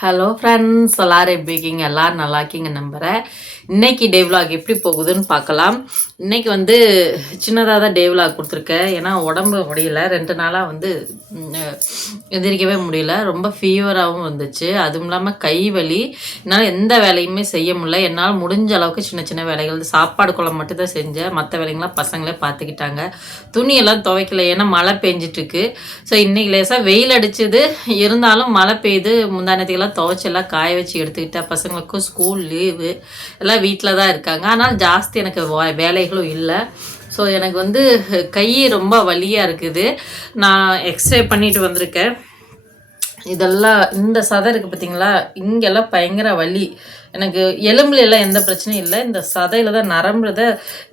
Hello friends, எல்லாரும் எப்படி இருக்கீங்க? எல்லாரும் நல்லா இருக்கீங்க நம்புகிறேன். இன்னைக்கு டே விலாக் எப்படி போகுதுன்னு பார்க்கலாம். இன்னைக்கு வந்து சின்னதாக தான் டே விலாக் கொடுத்துருக்கேன். ஏன்னா உடம்பு முடியல, 2 நாளாக வந்து எந்திரிக்கவே முடியல. ரொம்ப ஃபீவராகவும் இருந்துச்சு. அதுவும் இல்லாமல் கை வலி. என்னால் எந்த வேலையுமே செய்ய முடியல. என்னால் முடிஞ்ச அளவுக்கு சின்ன சின்ன வேலைகள், சாப்பாடு குழம்பு மட்டும் தான் செஞ்சேன். மற்ற வேலைங்களாம் பசங்களே பார்த்துக்கிட்டாங்க. துணியெல்லாம் துவைக்கல, ஏன்னா மழை பெஞ்சிட்ருக்கு. ஸோ இன்றைக்கி லேசாக வெயில் அடிச்சுது, இருந்தாலும் மழை பெய்யுது. முந்தானத்துக்கெல்லாம் துவைச்செல்லாம் காய வச்சு எடுத்துக்கிட்டேன். பசங்களுக்கும் ஸ்கூல் லீவு, எல்லாம் வீட்டில் தான் இருக்காங்க. ஆனால் ஜாஸ்தி எனக்கு வேலைகளும் இல்லை. ஸோ எனக்கு வந்து கை ரொம்ப வலியாக இருக்குது. நான் எக்ஸ்ரே பண்ணிட்டு வந்திருக்கேன். இதெல்லாம் இந்த சதை இருக்குது பார்த்தீங்களா, இங்கெல்லாம் பயங்கர வலி. எனக்கு எலும்புல எல்லாம் எந்த பிரச்சனையும் இல்லை. இந்த சதையில் தான் நரம்புல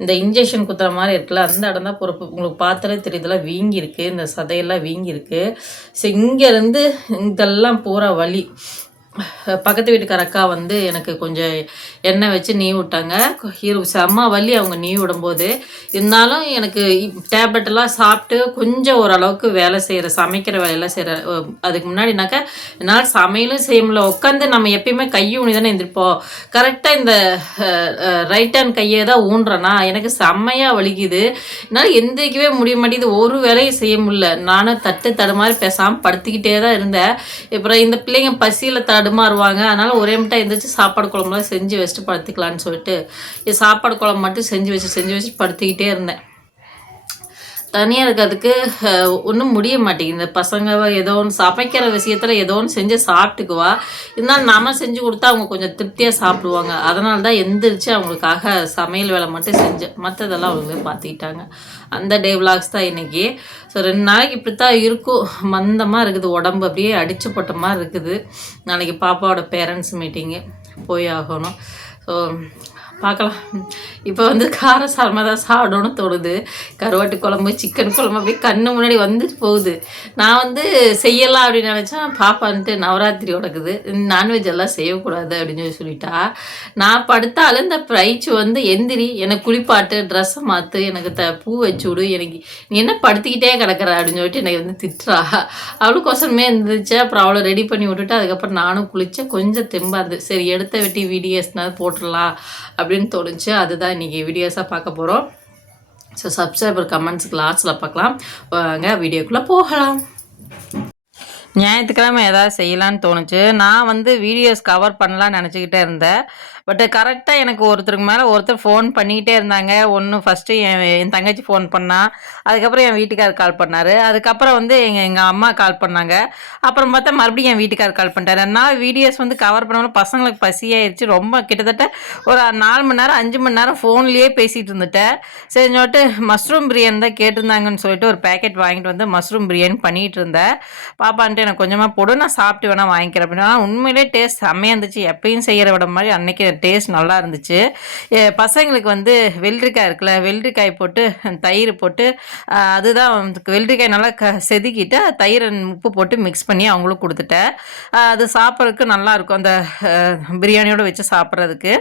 இந்த இன்ஜெக்ஷன் குத்துற மாதிரி இருக்குல்ல, அந்த இடம் தான் பொறுப்பு. உங்களுக்கு பார்த்தாலே தெரியுதெல்லாம் வீங்கியிருக்கு, இந்த சதையெல்லாம் வீங்கியிருக்கு. ஸோ இங்கேருந்து இதெல்லாம் பூரா வலி. பக்கத்து வீட்டுக்கார அக்கா வந்து எனக்கு கொஞ்சம் எண்ணெய் வச்சு நீவி விட்டாங்க. செம்ம வலி அவங்க நீவி விடும்போது. இருந்தாலும் எனக்கு டேப்லெட்டெல்லாம் சாப்பிட்டு கொஞ்சம் ஓரளவுக்கு வேலை செய்கிற, சமைக்கிற வேலையெல்லாம் செய்கிற. அதுக்கு முன்னாடினாக்கா என்னால் சமையலும் செய்ய முடியல. உட்காந்து நம்ம எப்பயுமே கையை ஊனி தானே எழுந்திருப்போம். கரெக்டாக இந்த ரைட் ஹேண்ட் கையை தான் ஊன்றேன்னா எனக்கு செம்மையாக வலிக்குது. என்னால் எந்திரிக்கவே முடிய மாட்டேங்குது. ஒரு வேலையும் செய்ய முடியல. நானும் தடுமாறி பேசாமல் படுத்திக்கிட்டே தான் இருந்தேன். அப்புறம் இந்த பிள்ளைங்க பசியில் தடுமாறுவாங்க. அதனால் ஒரே மட்டும் எழுந்திரிச்சு சாப்பாடு குழம்புலாம் செஞ்சு வச்சுட்டு படுத்துக்கலான்னு சொல்லிட்டு சாப்பாடு குழம்பு மட்டும் செஞ்சு வச்சு படுத்திக்கிட்டே இருந்தேன். தனியாக இருக்கிறதுக்கு ஒன்றும் முடிய மாட்டேங்குது. பசங்க ஏதோ ஒன்று சமைக்கிற விஷயத்தில் ஏதோ ஒன்று செஞ்சு சாப்பிட்டுக்குவா. இருந்தாலும் நம்ம செஞ்சு கொடுத்தா அவங்க கொஞ்சம் திருப்தியாக சாப்பிடுவாங்க. அதனால தான் எந்திரிச்சு அவங்களுக்காக சமையல் வேலை மட்டும் செஞ்சேன். மற்றதெல்லாம் அவங்களே பார்த்துக்கிட்டாங்க. அந்த டே விலாக்ஸ் தான் இன்றைக்கி. ஸோ 2 நாளைக்கு இப்படி தான் இருக்கும். மந்தமாக இருக்குது உடம்பு, அப்படியே அடித்து போட்ட மாதிரி இருக்குது. நாளைக்கு பாப்பாவோட பேரண்ட்ஸ் மீட்டிங்கு போய் ஆகணும். ஸோ பார்க்கலாம். இப்போ வந்து காரசாரமாக தான் சாப்பிடணும்னு தோணுது. கருவாட்டு குழம்பு, சிக்கன் குழம்பு அப்படியே கண்ணு முன்னாடி வந்துட்டு போகுது. நான் வந்து செய்யலாம் அப்படின்னு நினச்சா பாப்பான்ட்டு நவராத்திரி உடக்குது, நான்வெஜ் எல்லாம் செய்யக்கூடாது அப்படின்னு சொல்லிட்டா. நான் படுத்தாலும் இந்த ப்ரைச்சு வந்து எந்திரி, எனக்கு குளிப்பாட்டு, ட்ரெஸ்ஸை மாற்று, எனக்கு பூ வச்சு விடு, எனக்கு நீ என்ன படுத்திக்கிட்டே கிடக்குற அப்படின்னு சொல்லிட்டு எனக்கு வந்து திட்டுறா. அவளுக்கோசரமே இருந்துச்சு. அப்புறம் அவளை ரெடி பண்ணி விட்டுட்டு அதுக்கப்புறம் நானும் குளித்தேன். கொஞ்சம் தெம்பாக இருந்தது. சரி எடுத்த வெட்டி வீடியோஸ்னால் போட்டுடலாம் அப்படின்னு தோணுச்சு. அதுதான் இன்றைக்கி வீடியோஸாக பார்க்க போகிறோம். ஸோ சப்ஸ்கிரைபர் கமெண்ட்ஸுக்கு லாஸ்ட்டில் பார்க்கலாம். வாங்க வீடியோக்குள்ளே போகலாம். ஞாயிற்றுக்கிழமை ஏதாவது செய்யலான்னு தோணுச்சு. நான் வந்து வீடியோஸ் கவர் பண்ணலான்னு நினச்சிக்கிட்டே இருந்தேன். பட்டு கரெக்டாக எனக்கு ஒருத்தருக்கு மேலே ஒருத்தர் ஃபோன் பண்ணிக்கிட்டே இருந்தாங்க. ஒன்று ஃபஸ்ட்டு என் தங்கச்சி ஃபோன் பண்ணால், அதுக்கப்புறம் என் வீட்டுக்காரர் கால் பண்ணார், அதுக்கப்புறம் வந்து எங்கள் அம்மா கால் பண்ணாங்க, அப்புறம் பார்த்தா மறுபடியும் என் வீட்டுக்காரர் கால் பண்ணிட்டாரு. நான் வீடியோஸ் வந்து கவர் பண்ணாலும் பசங்களுக்கு பசியாயிருச்சு. ரொம்ப கிட்டத்தட்ட ஒரு 4 மணி நேரம் 5 மணி நேரம் ஃபோன்லேயே பேசிகிட்டு இருந்துட்டேன். சரி சொல்லிட்டு மஷ்ரூம் பிரியாணி தான் கேட்டிருந்தாங்கன்னு சொல்லிட்டு ஒரு பேக்கெட் வாங்கிட்டு வந்து மஷ்ரூம் பிரியாணி பண்ணிகிட்டு இருந்தேன். பாப்பான்ட்டு எனக்கு கொஞ்சமாக போடு, நான் சாப்பிட்டு வேணால் வாங்கிக்கிறேன் அப்படின்னா. உண்மையிலே டேஸ்ட் செம்மையாக இருந்துச்சு. எப்பயும் செய்கிற விட மாதிரி அன்றைக்கி டேஸ்ட் நல்லா இருந்துச்சு. பசங்களுக்கு வந்து வெள்ளரிக்காய் இருக்குல்ல, வெள்ளரிக்காய் போட்டு தயிர் போட்டு, அதுதான் வெள்ளரிக்காய் நல்லா செதுக்கிட்டு தயிர் உப்பு போட்டு மிக்ஸ் பண்ணி அவங்களும் கொடுத்துட்டேன். அது சாப்பிட்றதுக்கு நல்லாயிருக்கும், அந்த பிரியாணியோடு வச்சு சாப்பிட்றதுக்கு.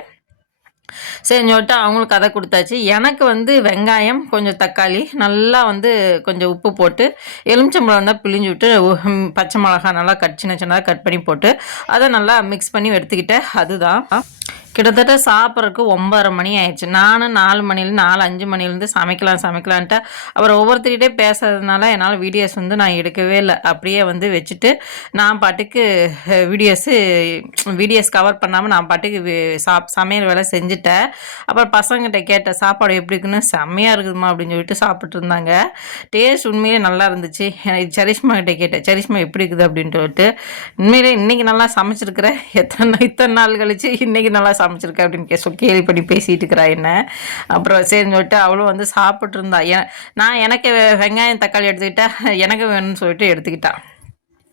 சரி சொல்லிட்டு அவங்களுக்கு அதை கொடுத்தாச்சு. எனக்கு வந்து வெங்காயம், கொஞ்சம் தக்காளி, நல்லா வந்து கொஞ்சம் உப்பு போட்டு, எலுமிச்சம்பழம் தான் பிழிஞ்சு விட்டு, பச்சை மிளகா நல்லா சின்ன சின்னதாக கட் பண்ணி போட்டு அதை நல்லா மிக்ஸ் பண்ணி எடுத்துக்கிட்டேன். அதுதான் கிட்டத்தட்ட சாப்பிட்றதுக்கு 9:30 மணி ஆயிடுச்சு. நானும் 4 மணிலேருந்து 4-5 மணிலேருந்து சமைக்கலான்ட்டு அப்புறம் ஒவ்வொருத்தருகிட்டே பேசுறதுனால என்னால் வீடியோஸ் வந்து நான் எடுக்கவே இல்லை. அப்படியே வந்து வச்சுட்டு நான் பாட்டுக்கு வீடியோஸ் கவர் பண்ணாமல் நான் பாட்டுக்கு சமையல் வேலை செஞ்சுட்டேன். அப்புறம் பசங்கிட்ட கேட்டேன், சாப்பாடு எப்படி இருக்குன்னு. செம்மையாக இருக்குதுமா அப்படின்னு சொல்லிட்டு சாப்பிட்டு இருந்தாங்க. டேஸ்ட் உண்மையிலே நல்லா இருந்துச்சு. சரிஷ்மா கிட்டே கேட்டேன், சரிஷ்மா எப்படி இருக்குது அப்படின்ட்டு சொல்லிட்டு. உண்மையிலே இன்றைக்கி நல்லா சமைச்சிருக்கிறேன். இத்தனை நாள் கழிச்சு இன்றைக்கி நல்லா சமைச்சிருக்கேன் அப்படின்னு கேள்வி பண்ணி பேசிகிட்டு இருக்கிறா என்ன. அப்புறம் சரின்னு சொல்லிட்டு அவளும் வந்து சாப்பிட்டு இருந்தா. நான் எனக்கு வெங்காயம் தக்காளி எடுத்துக்கிட்டேன், எனக்கு வேணும்னு சொல்லிட்டு எடுத்துக்கிட்டான்.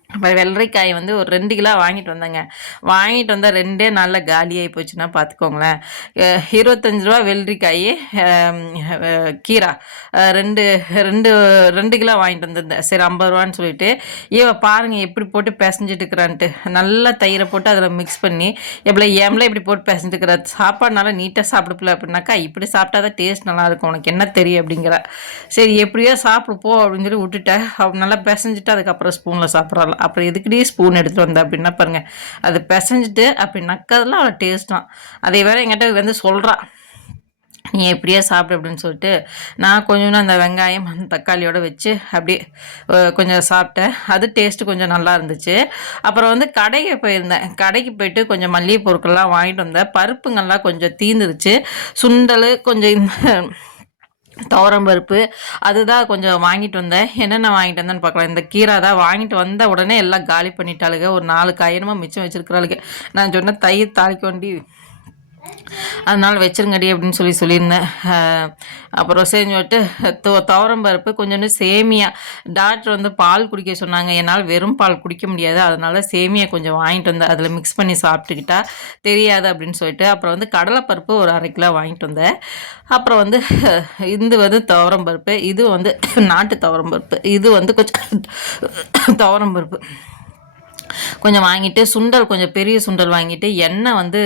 அப்புறம் வெள்ளரிக்காய் வந்து ஒரு 2 கிலோ வாங்கிட்டு வந்தேங்க. வாங்கிட்டு வந்தால் 2 நாளில் காலியாகி போச்சுன்னா பார்த்துக்கோங்களேன். 25 ரூபா வெள்ளரிக்காய், கீரா 2 கிலோ வாங்கிட்டு வந்திருந்தேன். சரி 50 ரூபான்னு சொல்லிட்டு, பாருங்கள் எப்படி போட்டு பிசைஞ்சிட்டு இருக்கிறான்ட்டு. நல்லா தயிரை போட்டு அதில் மிக்ஸ் பண்ணி ஏம்ல இப்படி போட்டு பிசைஞ்சிட்டுக்கிற, சாப்பாடு நல்லா நீட்டாக சாப்பிடுப்பில்ல அப்படின்னாக்கா, இப்படி சாப்பிட்டா தான் டேஸ்ட் நல்லாயிருக்கும், உனக்கு என்ன தெரியும் அப்படிங்கிற. சரி எப்படியோ சாப்பிடுப்போ அப்படின்னு சொல்லி விட்டுட்டேன். நல்லா பிசைஞ்சிட்டு அதுக்கப்புறம் ஸ்பூனில் சாப்பிட்றலாம். அப்புறம் எதுக்கிட்டே ஸ்பூன் எடுத்துகிட்டு வந்தேன் அப்படின்னா பாருங்கள், அது பிசைஞ்சிட்டு அப்படி நக்கிறதுலாம் அவள் டேஸ்ட் தான். அதை வேறு என்கிட்ட வந்து சொல்கிறான், நீ எப்படியே சாப்பிடு அப்படின்னு சொல்லிட்டு நான் கொஞ்சோண்டு அந்த வெங்காயம் அந்த தக்காளியோடு வச்சு அப்படியே கொஞ்சம் சாப்பிட்டேன். அது டேஸ்ட்டு கொஞ்சம் நல்லா இருந்துச்சு. அப்புறம் வந்து கடைக்கு போயிருந்தேன். கடைக்கு போயிட்டு கொஞ்சம் மல்லிகை பொருட்கள்லாம் வாங்கிட்டு வந்தேன். பருப்புங்கள்லாம் கொஞ்சம் தீர்ந்துருச்சு. சுண்டல் கொஞ்சம் இந்த துவரம்பருப்பு அதுதான் கொஞ்சம் வாங்கிட்டு வந்தேன். என்னென்ன வாங்கிட்டு வந்தேன்னு பார்க்கலாம். இந்த கீரை தான் வாங்கிட்டு வந்த உடனே எல்லாம் காலி பண்ணிட்டாளுங்க. ஒரு 4 காயினமா மிச்சம் வச்சுருக்கிறாளுங்க. நான் சொன்னேன் தயிர் தாளிக்க வேண்டி அதனால் வச்சுருங்கடி அப்படின்னு சொல்லியிருந்தேன். அப்புறம் செஞ்சுட்டு துவரம்பருப்பு கொஞ்சோண்டு சேமியா, டாக்டர் வந்து பால் குடிக்க சொன்னாங்க. என்னால் வெறும் பால் குடிக்க முடியாது, அதனால் சேமியா கொஞ்சம் வாங்கிட்டு வந்தேன். அதில் மிக்ஸ் பண்ணி சாப்பிட்டுக்கிட்டா தெரியாது அப்படின்னு சொல்லிட்டு. அப்புறம் வந்து கடலைப்பருப்பு ஒரு 1/2 கிலோ வாங்கிட்டு வந்தேன். அப்புறம் வந்து இது வந்து துவரம்பருப்பு, இது வந்து நாட்டு துவரம்பருப்பு, இது வந்து கொஞ்சம் துவரம்பருப்பு கொஞ்சம் வாங்கிட்டு, சுண்டல் கொஞ்சம் பெரிய சுண்டல் வாங்கிட்டு, எண்ணெய் வந்து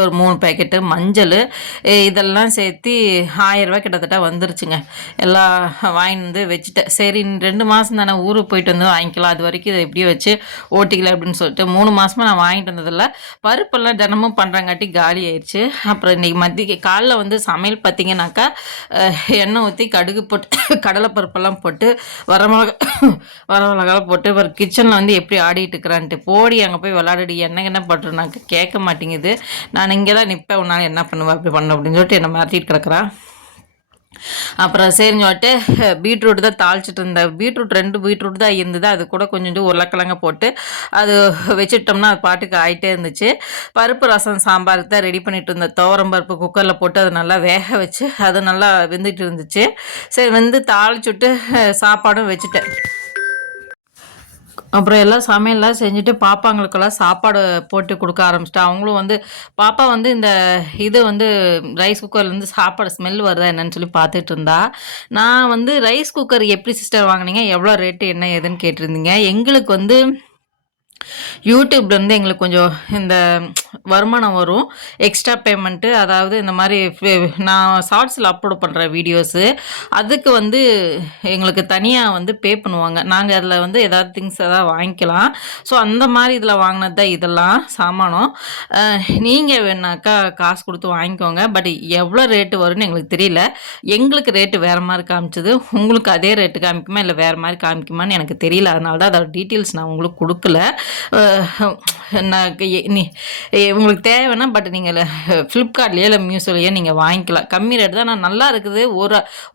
ஒரு 3 பேக்கெட்டு, மஞ்சள் இதெல்லாம் சேர்த்து 1000 ரூபா கிட்டத்தட்ட வந்துருச்சுங்க. எல்லாம் வாங்கிட்டு வந்து வச்சுட்டேன். சரி 2 மாதம் தானே ஊருக்கு போயிட்டு வந்து வாங்கிக்கலாம், அது வரைக்கும் இதை எப்படியோ வச்சு ஓட்டிக்கல அப்படின்னு சொல்லிட்டு 3 மாதமாக நான் வாங்கிட்டு வந்ததில்ல. பருப்பெல்லாம் தினமும் பண்ணுறங்காட்டி காலி ஆயிடுச்சு. அப்புறம் இன்றைக்கி மதிய காலைல வந்து சமையல் பார்த்திங்கனாக்கா எண்ணெய் ஊற்றி கடுகு போட்டு கடலைப்பருப்பெல்லாம் போட்டு வரமிளகா போட்டு ஒரு கிச்சனில் வந்து எப்படி ஆடிட்டு இருக்கிறான்ட்டு, போடி அங்கே போய் விளாடுடி என்ன பண்ணுறேன்னாக்க கேட்க மாட்டேங்குது. நான் இங்கே தான் நிற்பேன், உன்னால் என்ன பண்ணுவேன் அப்படி பண்ண அப்படின்னு சொல்லிட்டு என்னை மாற்றிட்டு கிடக்குறான். அப்புறம் சரின்னு சொல்லிட்டு பீட்ரூட் தான் தாளிச்சிட்டு இருந்தேன். 2 பீட்ரூட் தான் இருந்தது. அது கூட கொஞ்சோண்டு உருளைக்கிழங்க போட்டு அது வச்சுட்டோம்னா அது பாட்டுக்கு ஆகிட்டே இருந்துச்சு. பருப்பு ரசம் சாம்பாருக்கு தான் ரெடி பண்ணிட்டு இருந்தேன். துவரம் பருப்பு குக்கரில் போட்டு அது நல்லா வேக வச்சு அது நல்லா வெந்துட்டு இருந்துச்சு. சரி வந்து தாளிச்சுட்டு சாப்பாடும் வச்சுட்டேன். அப்புறம் எல்லாம் சமையல்லாம் செஞ்சுட்டு பாப்பாங்களுக்கெல்லாம் சாப்பாடு போட்டு கொடுக்க ஆரம்பிச்சிட்டேன். அவங்களும் வந்து பாப்பா வந்து இந்த இது வந்து ரைஸ் குக்கர்லேருந்து சாப்பாடு ஸ்மெல் வருதா என்னன்னு சொல்லி பார்த்துட்டு இருந்தா. நான் வந்து ரைஸ் குக்கர் எப்படி சிஸ்டர் வாங்கினீங்க, எவ்வளோ ரேட்டு என்ன ஏதுன்னு கேட்டிருந்தீங்க. எங்களுக்கு வந்து யூடியூப்லேருந்து எங்களுக்கு கொஞ்சம் இந்த வருமானம் வரும், எக்ஸ்ட்ரா பேமெண்ட்டு. அதாவது இந்த மாதிரி நான் ஷார்ட்ஸில் அப்லோட் பண்ணுற வீடியோஸு, அதுக்கு வந்து எங்களுக்கு தனியாக வந்து பே பண்ணுவாங்க. நாங்கள் அதில் வந்து ஏதாவது திங்ஸ் எதாவது வாங்கிக்கலாம். ஸோ அந்த மாதிரி இதில் வாங்கினது தான் இதெல்லாம் சாமானம். நீங்கள் வேணாக்கா காசு கொடுத்து வாங்கிக்கோங்க. பட் எவ்வளோ ரேட்டு வரும்னு எங்களுக்கு தெரியல. எங்களுக்கு ரேட்டு வேறு மாதிரி காமிச்சது, உங்களுக்கு அதே ரேட்டு காமிக்குமா இல்லை வேறு மாதிரி காமிக்குமான்னு எனக்கு தெரியல. அதனால தான் அதோட டீட்டெயில்ஸ் நான் உங்களுக்கு கொடுக்கல. நான் உங்களுக்கு தேவைன்னா பட் நீங்கள் ஃப்ளிப்கார்ட்லேயே இல்லை மீஷோலையே நீங்கள் வாங்கிக்கலாம். கம்மி ரேட்டு தான், நான் நல்லா இருக்குது.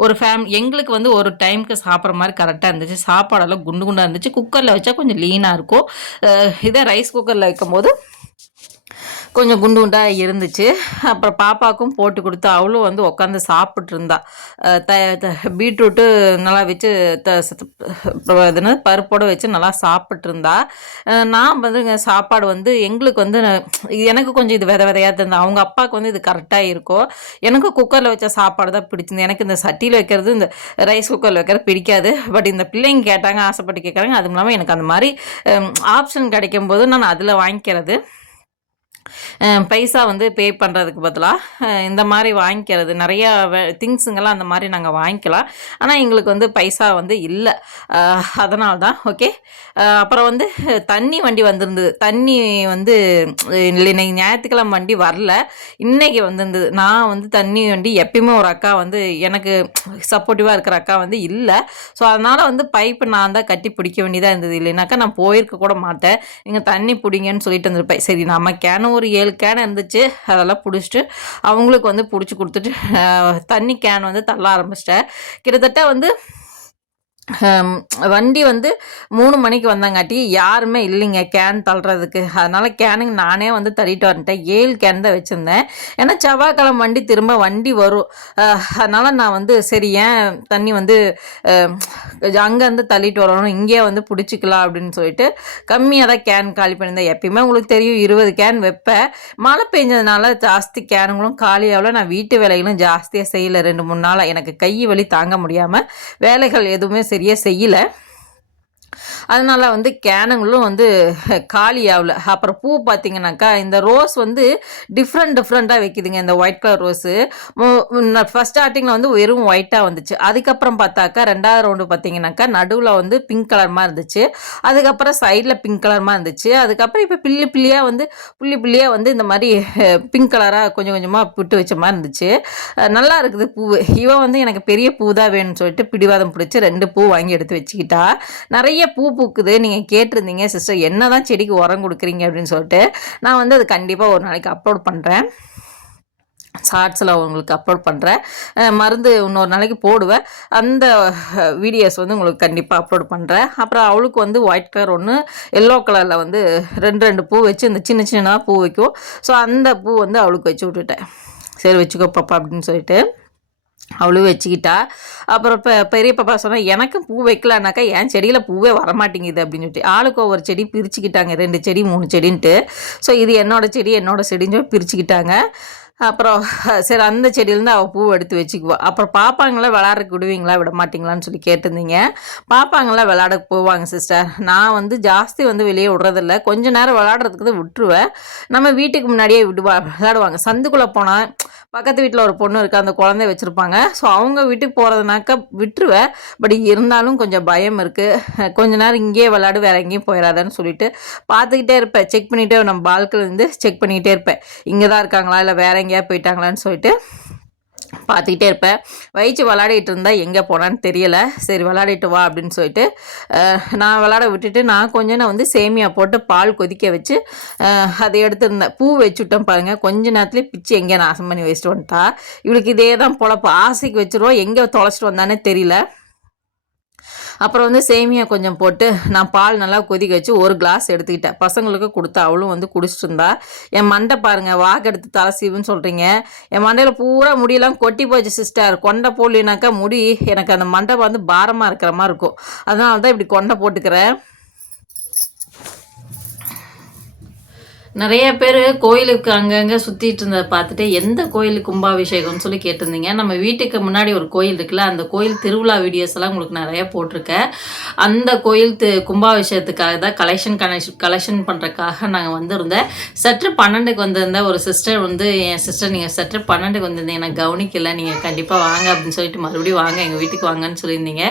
ஒரு எங்களுக்கு வந்து ஒரு டைமுக்கு சாப்பிட்ற மாதிரி கரெக்டாக இருந்துச்சு. சாப்பாடெல்லாம் குண்டு குண்டாக இருந்துச்சு. குக்கரில் வச்சா கொஞ்சம் லீனாக இருக்கும். இதே ரைஸ் குக்கரில் வைக்கும்போது கொஞ்சம் குண்டு குண்டாக இருந்துச்சு. அப்புறம் பாப்பாவுக்கும் போட்டு கொடுத்து அவளும் வந்து உட்காந்து சாப்பிட்ருந்தா. பீட்ரூட்டு நல்லா வச்சு இதுன்னு பருப்போடு வச்சு நல்லா சாப்பிட்ருந்தா. நான் வந்துங்க சாப்பாடு வந்து எங்களுக்கு வந்து எனக்கு கொஞ்சம் இது விதையாக இருந்தது. அவங்க அப்பாவுக்கு வந்து இது கரெக்டாக இருக்கும். எனக்கு குக்கரில் வச்ச சாப்பாடு தான் பிடிச்சிருந்து. எனக்கு இந்த சட்டியில் வைக்கிறது, இந்த ரைஸ் குக்கரில் வைக்கிறது பிடிக்காது. பட் இந்த பிள்ளைங்க கேட்டாங்க, ஆசைப்பட்டு கேட்குறாங்க. அதுவும் இல்லாமல் எனக்கு அந்த மாதிரி ஆப்ஷன் கிடைக்கும்போது நான் அதில் வாங்கிக்கிறது. பைசா வந்து பே பண்ணுறதுக்கு பதிலாக இந்த மாதிரி வாங்கிக்கிறது. நிறையா திங்ஸுங்கெல்லாம் அந்த மாதிரி நாங்கள் வாங்கிக்கலாம். ஆனால் எங்களுக்கு வந்து பைசா வந்து இல்லை. அதனால தான் ஓகே. அப்புறம் வந்து தண்ணி வண்டி வந்திருந்தது. தண்ணி வந்து இன்னைக்கு ஞாயிற்றுக்கிழமை வண்டி வரல, இன்றைக்கி வந்திருந்தது. நான் வந்து தண்ணி வண்டி எப்பயுமே ஒரு அக்கா வந்து எனக்கு சப்போர்ட்டிவாக இருக்கிற அக்கா வந்து இல்லை. ஸோ அதனால் வந்து பைப்பு நான் தான் கட்டி பிடிக்க வேண்டியதாக இருந்தது. இல்லைனாக்கா நான் போயிருக்க கூட மாட்டேன். நீங்கள் தண்ணி பிடிங்கன்னு சொல்லிட்டு இருந்திருப்பேன். சரி நம்ம கேனும் ஒரு 7 கேன் இருந்துச்சு, அதெல்லாம் பிடிச்சிட்டு அவங்களுக்கு வந்து பிடிச்சி கொடுத்துட்டு தண்ணி கேன் வந்து தள்ள ஆரம்பிச்சிட்டேன். கிட்டத்தட்ட வந்து வண்டி வந்து 3 மணிக்கு வந்தாங்காட்டி யாருமே இல்லைங்க கேன் தள்ளுறதுக்கு. அதனால் கேனுங்க நானே வந்து தள்ளிட்டு வந்துட்டேன். 7 கேன் தான் வச்சுருந்தேன். ஏன்னா செவ்வாய்க்கிழமை வண்டி திரும்ப வண்டி வரும். அதனால் நான் வந்து சரி ஏன் தண்ணி வந்து அங்கேருந்து தள்ளிட்டு வரணும், இங்கேயே வந்து பிடிச்சிக்கலாம் அப்படின்னு சொல்லிட்டு கம்மியாக தான் கேன் காலி பண்ணியிருந்தேன். எப்பயுமே உங்களுக்கு தெரியும் 20 கேன் வைப்பேன். மழை பெஞ்சதுனால ஜாஸ்தி கேனுங்களும் காலியாகல. நான் வீட்டு வேலைகளும் ஜாஸ்தியாக செய்யலை 2-3 நாளாக. எனக்கு கை வலி தாங்க முடியாமல் வேலைகள் எதுவுமே சரியாக செய்யலை. அதனால வந்து கேனுங்களும் வந்து காலி ஆகல. அப்புறம் பூ பார்த்தீங்கன்னாக்கா இந்த ரோஸ் வந்து டிஃப்ரெண்ட்டாக வைக்குதுங்க. இந்த ஒயிட் கலர் ரோஸு ஃபஸ்ட் ஸ்டார்டிங்கில் வந்து வெறும் ஒயிட்டாக வந்துச்சு. அதுக்கப்புறம் பார்த்தாக்கா 2வது ரவுண்டு பார்த்தீங்கன்னாக்கா நடுவில் வந்து பிங்க் கலர்மாக இருந்துச்சு. அதுக்கப்புறம் சைடில் பிங்க் கலர்மாக இருந்துச்சு. அதுக்கப்புறம் இப்போ புள்ளி புள்ளியாக வந்து இந்த மாதிரி பிங்க் கலராக கொஞ்சம் கொஞ்சமாக விட்டு வச்ச மாதிரி இருந்துச்சு. நல்லா இருக்குது பூவு. இவன் வந்து எனக்கு பெரிய பூ தான் வேணும்னு சொல்லிட்டு பிடிவாதம் பிடிச்சி 2 பூ வாங்கி எடுத்து வச்சுக்கிட்டா. நிறைய பூ பூக்குது. நீங்கள் கேட்டிருந்தீங்க சிஸ்டர் என்ன தான் செடிக்கு உரம் கொடுக்குறீங்க அப்படின்னு சொல்லிட்டு. நான் வந்து அது கண்டிப்பாக ஒரு நாளைக்கு அப்லோட் பண்ணுறேன். ஷார்ட்ஸில் உங்களுக்கு அப்லோட் பண்ணுறேன். மருந்து இன்னொரு நாளைக்கு போடுவேன். அந்த வீடியோஸ் வந்து உங்களுக்கு கண்டிப்பாக அப்லோட் பண்ணுறேன். அப்புறம் அவளுக்கு வந்து ஒயிட் கலர் ஒன்று, எல்லோ கலரில் வந்து 2 பூ வச்சு இந்த சின்ன சின்னதாக பூ வைக்கும். ஸோ அந்த பூ வந்து அவளுக்கு வச்சு விட்டுட்டேன். சரி வச்சுக்கோ பாப்பா அப்படின்னு சொல்லிட்டு அவளும் வச்சுக்கிட்டா. அப்புறம் இப்போ பெரிய பாப்பா சொன்னால் எனக்கும் பூ வைக்கலான்னாக்கா என் செடியில் பூவே வரமாட்டேங்குது அப்படின்னு சொல்லிட்டு ஆளுக்கு ஒவ்வொரு செடி பிரிச்சுக்கிட்டாங்க. 2 செடி 3 செடின்ட்டு. ஸோ இது என்னோட செடின்னு சொல்லி பிரிச்சுக்கிட்டாங்க. அப்புறம் சரி அந்த செடியிலேருந்து அவள் பூ எடுத்து வச்சுக்குவா. அப்புறம் பாப்பாங்களாம் விளாட்றதுக்கு விடுவீங்களா விட மாட்டிங்களான்னு சொல்லி கேட்டிருந்தீங்க. பாப்பாங்களாம் விளாட போவாங்க சிஸ்டர். நான் வந்து ஜாஸ்தி வந்து வெளியே விட்றதில்ல. கொஞ்சம் நேரம் விளாட்றதுக்கு தான் விட்டுருவேன். நம்ம வீட்டுக்கு முன்னாடியே விளாடுவாங்க. சந்துக்குள்ளே போனால் பக்கத்து வீட்டில் ஒரு பொண்ணு இருக்குது, அந்த குழந்தைய வச்சுருப்பாங்க. ஸோ அவங்க வீட்டுக்கு போகிறதுனாக்கா விட்டுருவேன். பட் இருந்தாலும் கொஞ்சம் பயம் இருக்குது. கொஞ்ச நேரம் இங்கேயே விளாடு வேறு எங்கேயும் போயிடாதான்னு சொல்லிட்டு பார்த்துக்கிட்டே இருப்பேன். செக் பண்ணிகிட்டே நம்ம பால்கனிலேருந்து செக் பண்ணிக்கிட்டே இருப்பேன். இங்கே தான் இருக்காங்களா இல்லை வேறு எங்கேயா போயிட்டாங்களான்னு சொல்லிட்டு பார்த்துக்கிட்டே இருப்பேன். வயிற்று விளாடிட்டு இருந்தால் எங்கே போனான்னு தெரியலை. சரி விளாடிட்டு வா அப்படின்னு சொல்லிட்டு நான் விளாட விட்டுட்டு நான் கொஞ்சம் வந்து சேமியா போட்டு பால் கொதிக்க வச்சு அதை எடுத்துருந்தேன். பூ வச்சுவிட்டேன் பாருங்கள். கொஞ்ச நேரத்துலேயே பிச்சு எங்கேயா நாசம் பண்ணி வச்சுட்டு வந்துட்டா. இவளுக்கு இதே தான் பொழப்பு. ஆசைக்கு வச்சுருவோம், எங்கே தொலைச்சிட்டு வந்தானே தெரியல. அப்புறம் வந்து சேமியா கொஞ்சம் போட்டு நான் பால் நல்லா கொதிக்க வச்சு ஒரு கிளாஸ் எடுத்துக்கிட்டேன். பசங்களுக்கு கொடுத்தா அவளும் வந்து குடிச்சிட்டு இருந்தா. என் மண்டை பாருங்கள், வாக்கு எடுத்து தலை சீவுன்னு சொல்கிறீங்க. என் மண்டையில் பூரா முடியெல்லாம் கொட்டி போச்சு சிஸ்டர். கொண்டை போடலினாக்கா முடி எனக்கு அந்த மண்டை வந்து பாரமாக இருக்கிற மாதிரி இருக்கும். அதனால தான் இப்படி கொண்டை போட்டுக்கிறேன். நிறைய பேர் கோயிலுக்கு அங்கங்கே சுற்றிட்டு இருந்ததை பார்த்துட்டு எந்த கோயிலுக்கு கும்பாபிஷேகம்னு சொல்லி கேட்டிருந்தீங்க. நம்ம வீட்டுக்கு முன்னாடி ஒரு கோயில் இருக்குல்ல, அந்த கோயில் திருவிழா வீடியோஸ் எல்லாம் உங்களுக்கு நிறைய போட்டிருக்கேன். அந்த கோயில் கும்பாபிஷேகத்துக்காக தான் கலெக்ஷன் பண்ணுறதுக்காக நாங்கள் வந்திருந்தேன். சற்று 12க்கு வந்திருந்த ஒரு சிஸ்டர் வந்து என் சிஸ்டர் நீங்கள் சற்று 12க்கு வந்திருந்தீங்க, எனக்கு கவனிக்கலை, நீங்கள் கண்டிப்பாக வாங்க அப்படின்னு சொல்லிட்டு மறுபடியும் வாங்க எங்கள் வீட்டுக்கு வாங்கன்னு சொல்லியிருந்தீங்க.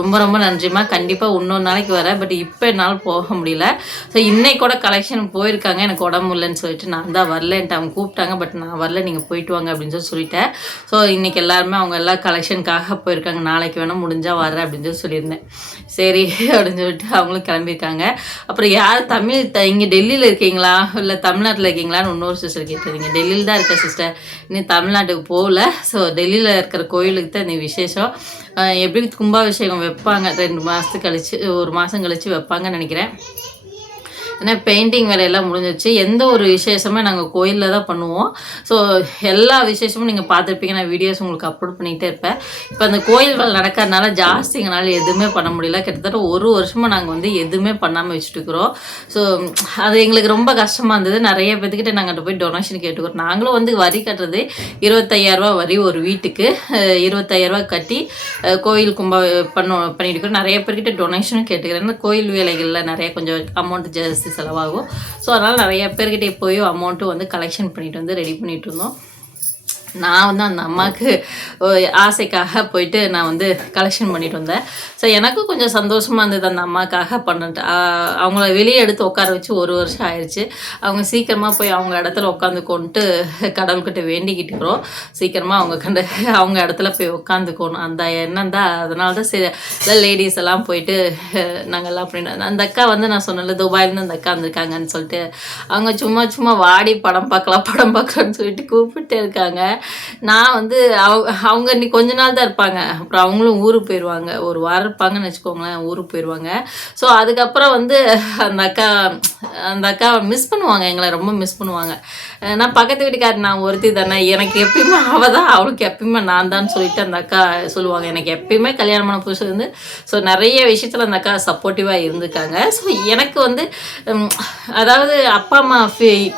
ரொம்ப ரொம்ப நன்றிம்மா. கண்டிப்பாக இன்னொரு நாளைக்கு வரேன். பட் இப்போ என்னால் போக முடியல. ஸோ இன்னைக்கு கூட கலெக்ஷன் போயிருக்காங்க. எனக்கு உடம்பு இல்லைன்னு சொல்லிட்டு நான் தான் வரலன்ட்டு அவங்க கூப்பிட்டாங்க. பட் நான் வரல, நீங்கள் போயிட்டு வாங்க அப்படின்னு சொல்லிட்டேன். ஸோ இன்றைக்கி எல்லாருமே அவங்க எல்லாம் கலெக்ஷனுக்காக போயிருக்காங்க. நாளைக்கு வேணால் முடிஞ்சால் வரேன் அப்படின்னு சொல்லியிருந்தேன். சரி அப்படின்னு சொல்லிட்டு அவங்களும் கிளம்பியிருக்காங்க. அப்புறம் யார் இங்கே டெல்லியில் இருக்கீங்களா இல்லை தமிழ்நாட்டில் இருக்கீங்களான்னு இன்னொரு சிஸ்டர் கேட்டிருந்தீங்க. டெல்லியில் தான் இருக்கேன் சிஸ்டர், இன்னும் தமிழ்நாட்டுக்கு போகல. ஸோ டெல்லியில் இருக்கிற கோயிலுக்கு தான் இந்த விசேஷம். எப்படி கும்பாபிஷேகம் வைப்பாங்க 2 மாதத்துக்கு கழிச்சு, 1 மாதம் கழித்து வைப்பாங்கன்னு நினைக்கிறேன். ஏன்னா பெயிண்டிங் வேலையெல்லாம் முடிஞ்சிச்சு. எந்த ஒரு விசேஷமே நாங்கள் கோயிலில் தான் பண்ணுவோம். ஸோ எல்லா விசேஷமும் நீங்கள் பார்த்துருப்பீங்க. நான் வீடியோஸ் உங்களுக்கு அப்லோட் பண்ணிகிட்டே இருப்பேன். இப்போ அந்த கோயில் வேலை நடக்கிறதுனால ஜாஸ்தி எங்களால் எதுவுமே பண்ண முடியல. கிட்டத்தட்ட 1 வருஷமாக நாங்கள் வந்து எதுவுமே பண்ணாமல் வச்சுட்டுருக்குறோம். ஸோ அது எங்களுக்கு ரொம்ப கஷ்டமாக இருந்தது. நிறைய பேர்த்துக்கிட்ட நாங்கள் போய் டொனேஷன் கேட்டுக்கிறோம். நாங்களும் வந்து வரி கட்டுறது 25,000 வரி ஒரு வீட்டுக்கு 25,000 கட்டி கோயில் பண்ணிட்டு இருக்கிறோம். நிறைய பேர்கிட்ட டொனேஷனும் கேட்டுக்கிறேன். கோயில் வேலைகளில் நிறைய கொஞ்சம் அமௌண்ட் ஜாஸ்தி செலவாகும். ஸோ அதனால் நிறைய பேர்கிட்ட போய் அமௌண்ட்டும் வந்து கலெக்ஷன் பண்ணிட்டு வந்து ரெடி பண்ணிட்டு இருந்தோம். நான் வந்து அந்த அம்மாவுக்கு ஆசைக்காக போயிட்டு நான் வந்து கலெக்ஷன் பண்ணிட்டு வந்தேன். ஸோ எனக்கும் கொஞ்சம் சந்தோஷமாக இருந்தது அந்த அம்மாவுக்காக பண்ணிட்டு. அவங்கள வெளியே எடுத்து உட்கார வச்சு 1 வருஷம் ஆயிடுச்சு. அவங்க சீக்கிரமாக போய் அவங்க இடத்துல உட்காந்துக்கோன்ட்டு கடவுள்கிட்ட வேண்டிக்கிட்டுக்கிறோம். சீக்கிரமாக அவங்க இடத்துல போய் உட்காந்துக்கணும் அந்த எண்ணம் தான். அதனால தான் சரி எல்லாம் லேடிஸ் எல்லாம் போயிட்டு நாங்கள் எல்லாம் பண்ணிட்டு அந்த அக்கா வந்து நான் சொன்னல துபாயிலேருந்து அந்த அக்கா வந்திருக்காங்கன்னு சொல்லிட்டு அவங்க சும்மா வாடி படம் பார்க்கலான்னு சொல்லிட்டு கூப்பிட்டு இருக்காங்க. நான் வந்து அவங்க இன்னைக்கு கொஞ்ச நாள் தான் இருப்பாங்க. அப்புறம் அவங்களும் ஊருக்கு போயிடுவாங்க. 1 வாரம் இருப்பாங்கன்னு வச்சுக்கோங்களேன், ஊருக்கு போயிடுவாங்க. ஸோ அதுக்கப்புறம் வந்து அந்த அக்கா மிஸ் பண்ணுவாங்க, எங்களை ரொம்ப மிஸ் பண்ணுவாங்க. நான் பக்கத்து வீட்டுக்காரர் நான் ஒருத்தி தானே, எனக்கு எப்பயுமே அவள் தான், அவளுக்கு எப்பயுமே நான் தான் சொல்லிட்டு அந்த அக்கா சொல்லுவாங்க. எனக்கு எப்பயுமே கல்யாணமான புதுசு வந்து ஸோ நிறைய விஷயத்தில் அந்த அக்கா சப்போர்ட்டிவாக இருந்திருக்காங்க. ஸோ எனக்கு வந்து அதாவது அப்பா அம்மா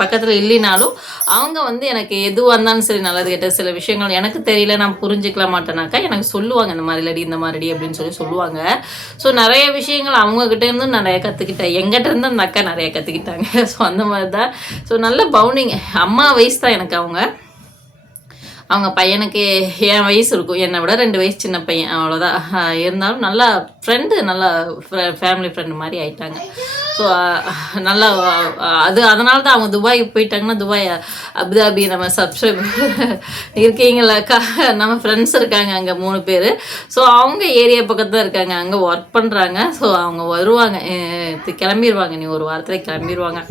பக்கத்தில் இல்லைனாலும் அவங்க வந்து எனக்கு எதுவாக இருந்தாலும் சரி நல்லது அதுக்கிட்ட சில விஷயங்கள் எனக்கு தெரியல, நான் புரிஞ்சுக்கல மாட்டேனாக்கா எனக்கு சொல்லுவாங்க, இந்த மாதிரிலடி இந்த மாதிரிடி அப்படின்னு சொல்லுவாங்க. ஸோ நிறைய விஷயங்கள் அவங்கக்கிட்ட இருந்து நிறைய கற்றுக்கிட்டேன், எங்கிட்ட இருந்து அந்த அக்கா நிறைய கற்றுக்கிட்டாங்க. ஸோ அந்த மாதிரி தான். ஸோ நல்ல பவுண்டிங். அம்மா வயசு தான் எனக்கு அவங்க பையனுக்கு என் வயசு இருக்கும், என்னை விட 2 வயசு சின்ன பையன், அவ்வளோதான். இருந்தாலும் நல்லா ஃப்ரெண்டு, நல்லா ஃபேமிலி ஃப்ரெண்டு மாதிரி ஆயிட்டாங்க. ஸோ நல்லா அதனால தான் அவங்க துபாய்க்கு போயிட்டாங்கன்னா, துபாய் அபுதாபி நம்ம சப்ஸ்கிரைப் இருக்கீங்களாக்கா, நம்ம ஃப்ரெண்ட்ஸ் இருக்காங்க அங்கே 3 பேர். ஸோ அவங்க ஏரியா பக்கத்தில் தான் இருக்காங்க, அங்கே ஒர்க் பண்ணுறாங்க. ஸோ அவங்க வருவாங்க, கிளம்பிடுவாங்க, நீ ஒரு வாரத்தில் கிளம்பிடுவாங்க.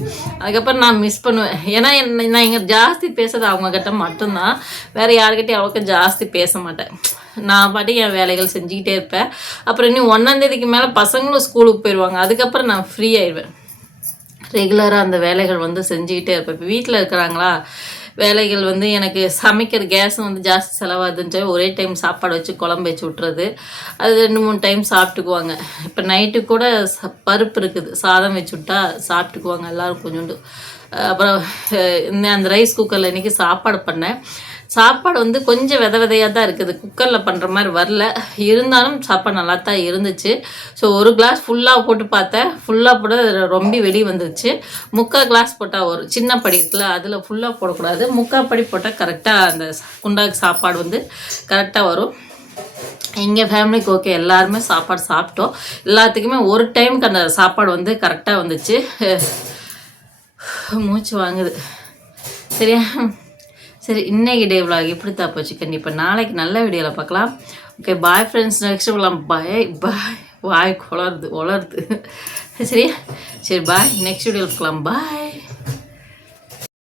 அதுக்கப்புறம் நான் மிஸ் பண்ணுவேன், ஏன்னா நான் இங்கே ஜாஸ்தி பேசுறது அவங்கக்கிட்ட மட்டும்தான், வேறு யாருக்கிட்டையும் அவ்வளோக்கும் ஜாஸ்தி பேச மாட்டேன். நான் பாட்டுக்கு என் வேலைகள் செஞ்சுக்கிட்டே இருப்பேன். அப்புறம் இன்னும் 1ஆம் தேதிக்கு மேலே பசங்களும் ஸ்கூலுக்கு போயிடுவாங்க, அதுக்கப்புறம் நான் ஃப்ரீ ஆயிடுவேன். ரெகுலராக அந்த வேலைகள் வந்து செஞ்சுக்கிட்டே இருப்பேன். இப்போ வீட்டில் இருக்கிறாங்களா, வேலைகள் வந்து எனக்கு சமைக்கிற கேஸும் வந்து ஜாஸ்தி செலவாகுதுன்னு ஒரே டைம் சாப்பாடு வச்சு குழம்பு வச்சு விட்றது, அது 2-3 டைம் சாப்பிட்டுக்குவாங்க. இப்போ நைட்டு கூட பருப்பு இருக்குது, சாதம் வச்சு விட்டா சாப்பிட்டுக்குவாங்க எல்லோரும் கொஞ்சோண்டு. அப்புறம் அந்த ரைஸ் குக்கரில் இன்றைக்கி சாப்பாடு பண்ணேன். சாப்பாடு வந்து கொஞ்சம் விதையாக தான் இருக்குது, குக்கரில் பண்ணுற மாதிரி வரல, இருந்தாலும் சாப்பாடு நல்லா தான் இருந்துச்சு. ஸோ ஒரு கிளாஸ் ஃபுல்லாக போட்டு பார்த்தேன், ஃபுல்லாக போட ரொம்ப வெளியே வந்துருச்சு. 3/4 கிளாஸ் போட்டால் ஒரு சின்ன படி இருக்குல்ல, அதில் ஃபுல்லாக போடக்கூடாது, 3/4 படி போட்டால் கரெக்டாக அந்த குண்டாக்கு சாப்பாடு வந்து கரெக்டாக வரும். எங்கள் ஃபேமிலிக்கு ஓகே, எல்லாருமே சாப்பாடு சாப்பிட்டோம், எல்லாத்துக்குமே ஒரு டைமுக்கு அந்த சாப்பாடு வந்து கரெக்டாக வந்துச்சு. மூச்சு வாங்குது. சரியா? சரி, இன்றைக்கி டே விலாக் இப்படி தான் போச்சு. கண்டிப்பாக நாளைக்கு நல்ல வீடியோவில் பார்க்கலாம். Okay, bye friends. நெக்ஸ்ட் விலாம் பாய் வாய் வளருது சரியா? சரி பாய், நெக்ஸ்ட் வீடியோவில் பார்க்கலாம். பாய்.